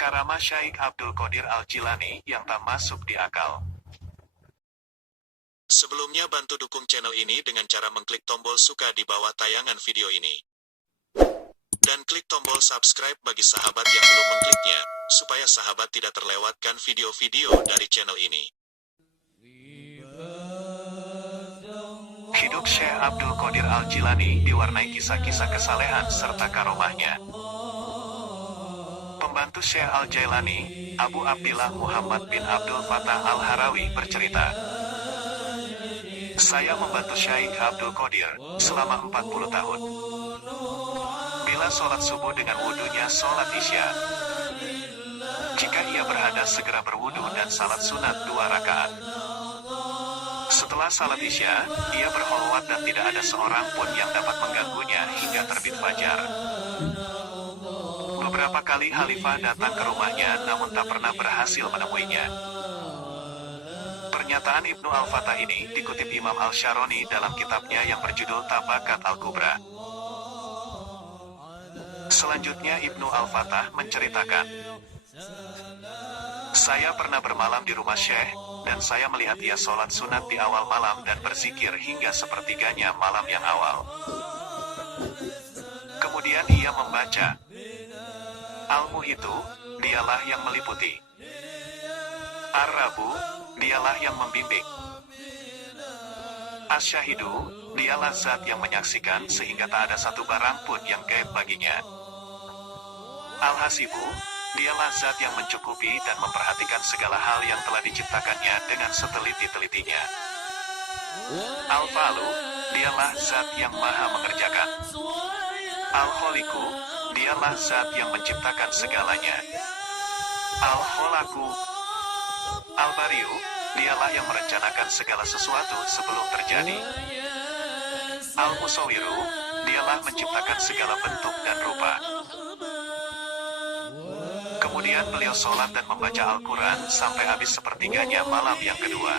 Karamah Syaikh Abdul Qadir Al-Jilani yang tak masuk di akal. Sebelumnya bantu dukung channel ini dengan cara mengklik tombol suka di bawah tayangan video ini. Dan klik tombol subscribe bagi sahabat yang belum mengkliknya, supaya sahabat tidak terlewatkan video-video dari channel ini. Hidup Syekh Abdul Qadir Al-Jilani diwarnai kisah-kisah kesalehan serta karomahnya. Pembantu Syekh Al-Jailani, Abu Abdillah Muhammad bin Abdul Fattah Al-Harawi bercerita, "Saya membantu Syekh Abdul Qadir selama 40 tahun. Bila sholat subuh dengan wudunya sholat isya. Jika ia berhadas segera berwudu dan salat sunat 2 rakaat. Setelah salat isya, ia berholwat dan tidak ada seorang pun yang dapat mengganggunya hingga terbit fajar. Beberapa kali Khalifah datang ke rumahnya namun tak pernah berhasil menemuinya." Pernyataan Ibnu Al-Fattah ini dikutip Imam Al-Syaroni dalam kitabnya yang berjudul Tabakat Al-Kubra. Selanjutnya Ibnu Al-Fattah menceritakan, "Saya pernah bermalam di rumah Syekh, dan saya melihat ia sholat sunat di awal malam dan berzikir hingga sepertiganya malam yang awal. Kemudian ia membaca, 'Al-Mu itu, dialah yang meliputi. Ar-Rabu, dialah yang membimbing. Asy-Syahidu, dialah zat yang menyaksikan sehingga tak ada satu barang pun yang gaib baginya. Al-Hasibu, dialah zat yang mencukupi dan memperhatikan segala hal yang telah diciptakannya dengan seteliti-telitinya. Al-Fa'lu, dialah zat yang maha mengerjakan. Al-Kholiqu, dialah zat yang menciptakan segalanya. Al-Kholaku, Al-Bariu, dialah yang merencanakan segala sesuatu sebelum terjadi. Al-Musawiru, dialah menciptakan segala bentuk dan rupa.' Kemudian beliau sholat dan membaca Al-Quran sampai habis sepertiganya malam yang kedua.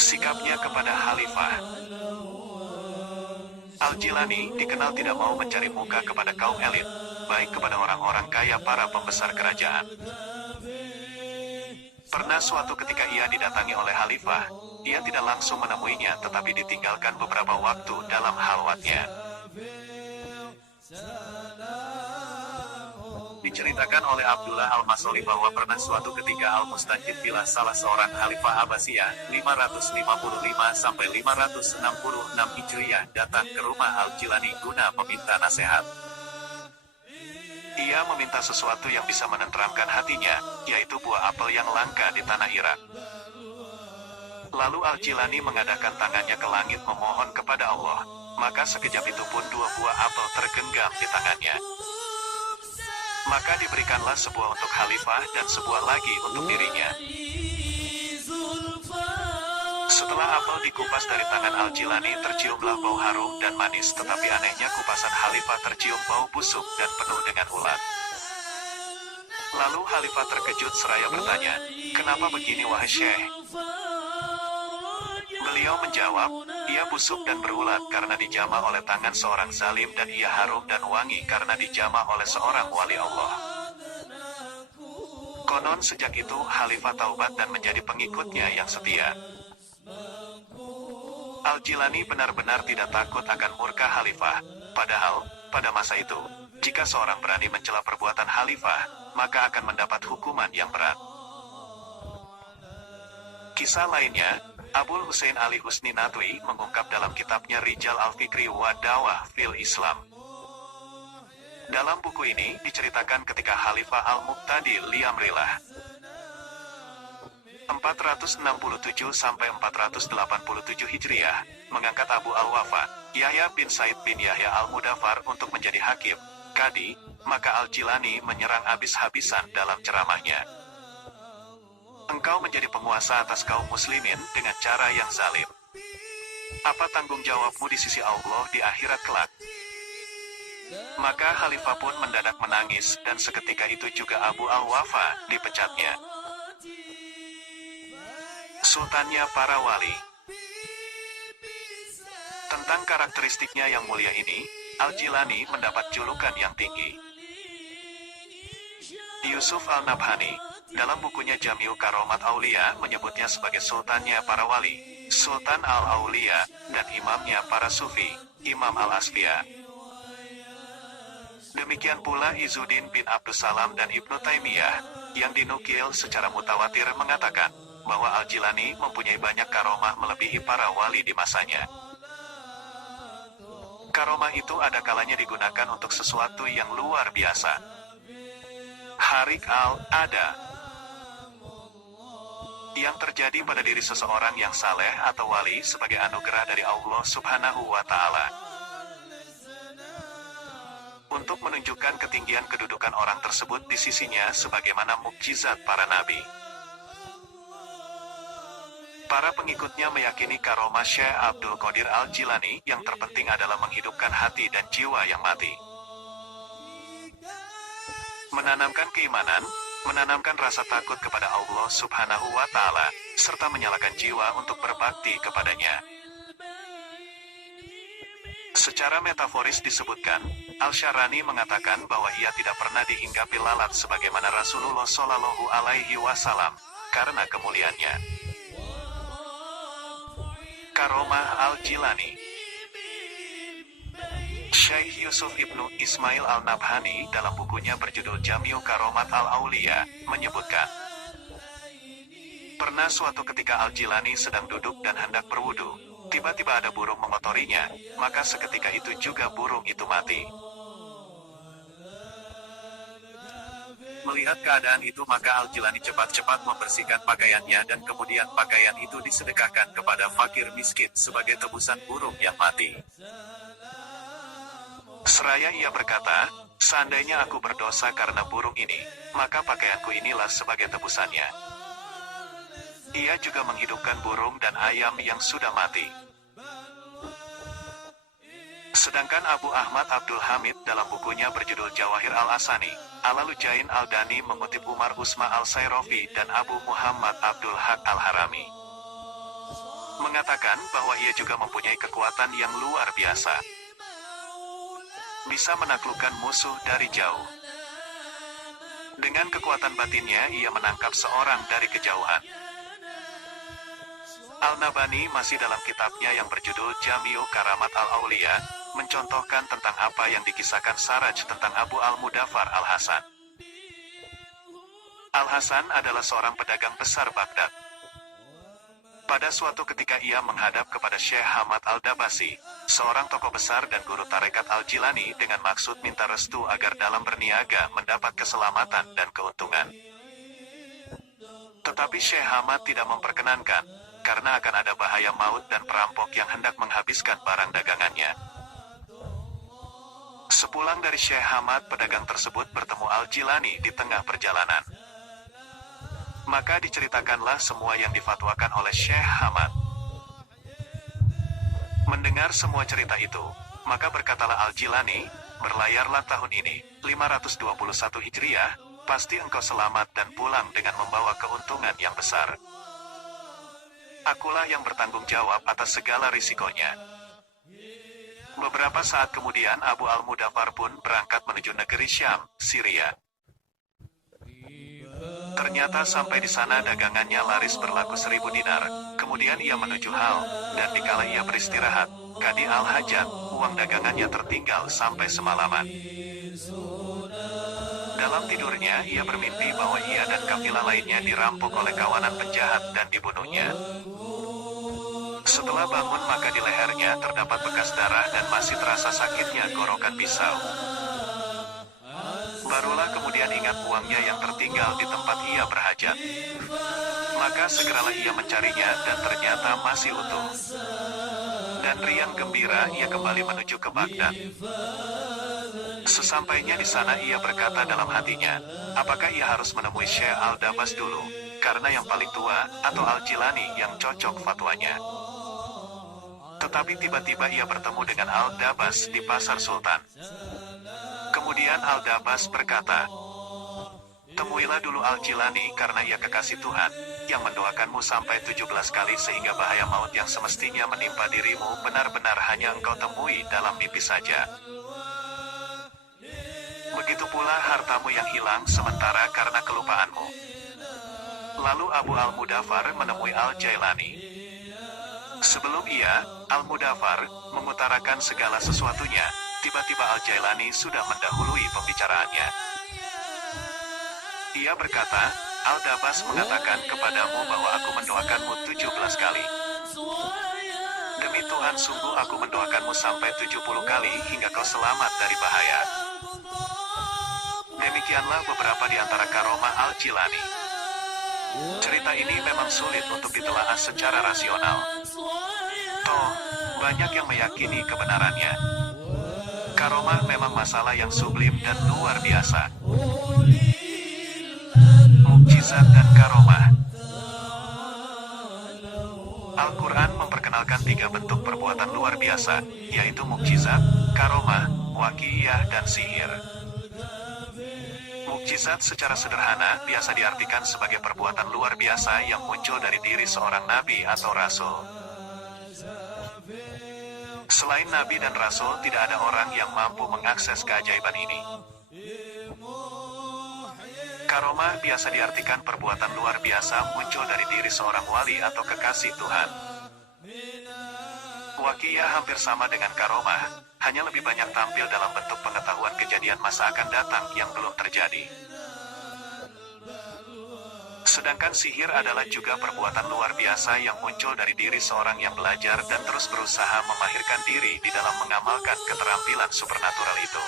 Sikapnya kepada Khalifah. Al-Jilani dikenal tidak mau mencari muka kepada kaum elit, baik kepada orang-orang kaya para pembesar kerajaan. Pernah suatu ketika ia didatangi oleh Khalifah, ia tidak langsung menemuinya tetapi ditinggalkan beberapa waktu dalam halwatnya. Diceritakan oleh Abdullah Al-Masoli bahwa pernah suatu ketika Al-Mustajid bilah salah seorang Khalifah Abbasiyah 555-566 Hijriyah datang ke rumah Al-Jilani guna meminta nasihat. Ia meminta sesuatu yang bisa menenteramkan hatinya, yaitu buah apel yang langka di tanah Irak. Lalu Al-Jilani mengadakan tangannya ke langit memohon kepada Allah, maka sekejap itu pun 2 buah apel tergenggam di tangannya. Maka diberikanlah sebuah untuk Khalifah dan sebuah lagi untuk dirinya. Setelah apel dikupas dari tangan Al-Jilani terciumlah bau harum dan manis, tetapi anehnya kupasan Khalifah tercium bau busuk dan penuh dengan ulat. Lalu Khalifah terkejut seraya bertanya, "Kenapa begini wahai Syekh?" Beliau menjawab, "Ia busuk dan berulat karena dijamah oleh tangan seorang zalim dan ia harum dan wangi karena dijamah oleh seorang wali Allah." Konon sejak itu Khalifah taubat dan menjadi pengikutnya yang setia. Al-Jilani benar-benar tidak takut akan murka Khalifah. Padahal, pada masa itu, jika seorang berani mencela perbuatan Khalifah, maka akan mendapat hukuman yang berat. Kisah lainnya, Abul Husain Ali Husni Natwi mengungkap dalam kitabnya Rijal Al-Fikri wa Dawah fil Islam. Dalam buku ini diceritakan ketika Khalifah Al-Muqtadi Liamrillah 467-487 Hijriyah mengangkat Abu Al-Wafa, Yahya bin Said bin Yahya Al-Mudafar untuk menjadi hakim, kadi, maka Al-Jilani menyerang habis-habisan dalam ceramahnya. "Engkau menjadi penguasa atas kaum muslimin dengan cara yang zalim. Apa tanggung jawabmu di sisi Allah di akhirat kelak?" Maka Khalifah pun mendadak menangis dan seketika itu juga Abu Al-Wafa dipecatnya. Sultannya para wali. Tentang karakteristiknya yang mulia ini, Al-Jilani mendapat julukan yang tinggi. Yusuf Al-Nabhani, dalam bukunya Jami'u Karomat Aulia menyebutnya sebagai sultannya para wali, Sultan Al-Aulia, dan imamnya para sufi, Imam Al-Asfiya. Demikian pula Izzuddin bin Abdussalam dan Ibnu Taimiyah, yang dinukil secara mutawatir mengatakan, bahwa Al-Jilani mempunyai banyak karomah melebihi para wali di masanya. Karomah itu ada kalanya digunakan untuk sesuatu yang luar biasa. Harik al-ada yang terjadi pada diri seseorang yang saleh atau wali sebagai anugerah dari Allah Subhanahu wa Ta'ala. Untuk menunjukkan ketinggian kedudukan orang tersebut di sisinya sebagaimana mukjizat para nabi. Para pengikutnya meyakini karomah Syekh Abdul Qadir Al-Jilani yang terpenting adalah menghidupkan hati dan jiwa yang mati. Menanamkan keimanan, menanamkan rasa takut kepada Allah Subhanahu wa Ta'ala, serta menyalakan jiwa untuk berbakti kepadanya. Secara metaforis disebutkan, Al-Syarani mengatakan bahwa ia tidak pernah dihinggapi lalat sebagaimana Rasulullah Shallallahu Alaihi Wasallam, karena kemuliaannya. Karomah Al-Jilani. Syekh Yusuf Ibnu Ismail Al-Nabhani dalam bukunya berjudul Jami'u Karomat Al-Aulia menyebutkan, pernah suatu ketika Al-Jilani sedang duduk dan hendak berwudu, tiba-tiba ada burung mengotorinya, maka seketika itu juga burung itu mati. Melihat keadaan itu maka Al-Jilani cepat-cepat membersihkan pakaiannya dan kemudian pakaian itu disedekahkan kepada fakir miskin sebagai tebusan burung yang mati. Seraya ia berkata, seandainya aku berdosa karena burung ini, maka pakaianku inilah sebagai tebusannya. Ia juga menghidupkan burung dan ayam yang sudah mati. Sedangkan Abu Ahmad Abdul Hamid dalam bukunya berjudul Jawahir Al-Asani, Al-Lujain Al-Dani mengutip Umar Usma Al-Sayrofi dan Abu Muhammad Abdul Haq Al-Harami. Mengatakan bahwa ia juga mempunyai kekuatan yang luar biasa. Bisa menaklukkan musuh dari jauh. Dengan kekuatan batinnya ia menangkap seorang dari kejauhan. Al-Nabhani masih dalam kitabnya yang berjudul Jami'u Karamat Al-Aulia, mencontohkan tentang apa yang dikisahkan Saraj tentang Abu Al-Mudaffar Al-Hasan. Al-Hasan adalah seorang pedagang besar Baghdad. Pada suatu ketika ia menghadap kepada Syekh Hamad Al-Dabasi, seorang tokoh besar dan guru tarekat Al-Jilani dengan maksud minta restu agar dalam berniaga mendapat keselamatan dan keuntungan. Tetapi Syekh Hamad tidak memperkenankan, karena akan ada bahaya maut dan perampok yang hendak menghabiskan barang dagangannya. Sepulang dari Syekh Hamad, pedagang tersebut bertemu Al-Jilani di tengah perjalanan. Maka diceritakanlah semua yang difatwakan oleh Syekh Hamad. Mendengar semua cerita itu, maka berkatalah Al-Jilani, berlayarlah tahun ini, 521 Hijriah, pasti engkau selamat dan pulang dengan membawa keuntungan yang besar. Akulah yang bertanggung jawab atas segala risikonya. Beberapa saat kemudian Abu Al-Mudaffar pun berangkat menuju negeri Syam, Syria. Ternyata sampai di sana dagangannya laris berlaku 1000 dinar. Kemudian ia menuju Hal, dan dikala ia beristirahat, Kadi Al-Hajat, uang dagangannya tertinggal sampai semalaman. Dalam tidurnya ia bermimpi bahwa ia dan kafilah lainnya dirampok oleh kawanan penjahat dan dibunuhnya. Setelah bangun maka di lehernya terdapat bekas darah dan masih terasa sakitnya gorokan pisau. Barulah kemudian ingat uangnya yang tertinggal di tempat ia berhajat. Maka segeralah ia mencarinya dan ternyata masih utuh. Dan riang gembira ia kembali menuju ke Baghdad. Sesampainya di sana ia berkata dalam hatinya, apakah ia harus menemui Syekh Al-Dabas dulu, karena yang paling tua, atau Al-Jilani yang cocok fatwanya. Tetapi tiba-tiba ia bertemu dengan Al-Dabas di Pasar Sultan. Kemudian Al-Dabas berkata, temuilah dulu Al-Jilani karena ia kekasih Tuhan, yang mendoakanmu sampai 17 kali sehingga bahaya maut yang semestinya menimpa dirimu benar-benar hanya engkau temui dalam mimpi saja. Begitu pula hartamu yang hilang sementara karena kelupaanmu. Lalu Abu Al-Mudafar menemui Al-Jailani. Sebelum ia, Al-Mudafar, mengutarakan segala sesuatunya, tiba-tiba Al-Jailani sudah mendahului pembicaraannya. Ia berkata, Al-Dabas mengatakan kepadamu bahwa aku mendoakanmu 17 kali. Demi Tuhan sungguh aku mendoakanmu sampai 70 kali hingga kau selamat dari bahaya. Demikianlah beberapa di antara karomah Al-Jilani. Cerita ini memang sulit untuk ditelaah secara rasional. Toh, banyak yang meyakini kebenarannya. Karomah memang masalah yang sublim dan luar biasa. Mukjizat dan karomah. Al-Quran memperkenalkan 3 bentuk perbuatan luar biasa, yaitu mukjizat, karomah, waqi'iyah, dan sihir. Mukjizat secara sederhana biasa diartikan sebagai perbuatan luar biasa yang muncul dari diri seorang nabi atau rasul. Selain nabi dan rasul, tidak ada orang yang mampu mengakses keajaiban ini. Karomah biasa diartikan perbuatan luar biasa muncul dari diri seorang wali atau kekasih Tuhan. Waqi'iyah hampir sama dengan karomah, hanya lebih banyak tampil dalam bentuk pengetahuan kejadian masa akan datang yang belum terjadi. Sedangkan sihir adalah juga perbuatan luar biasa yang muncul dari diri seorang yang belajar dan terus berusaha memahirkan diri di dalam mengamalkan keterampilan supernatural itu.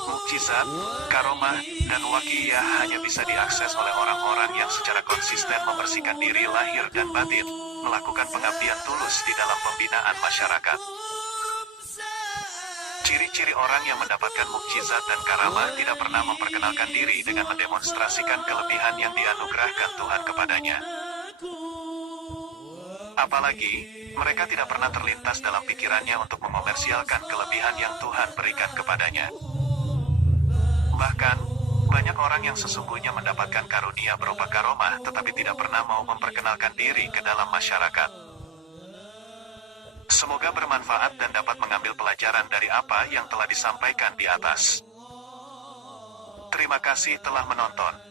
Mukjizat, karomah, dan waqi'iyah hanya bisa diakses oleh orang-orang yang secara konsisten membersihkan diri lahir dan batin, melakukan pengabdian tulus di dalam pembinaan masyarakat. Ciri-ciri orang yang mendapatkan mukjizat dan karamah tidak pernah memperkenalkan diri dengan mendemonstrasikan kelebihan yang dianugerahkan Tuhan kepadanya. Apalagi, mereka tidak pernah terlintas dalam pikirannya untuk mengomersialkan kelebihan yang Tuhan berikan kepadanya. Bahkan, banyak orang yang sesungguhnya mendapatkan karunia berupa karomah tetapi tidak pernah mau memperkenalkan diri ke dalam masyarakat. Semoga bermanfaat dan dapat mengambil pelajaran dari apa yang telah disampaikan di atas. Terima kasih telah menonton.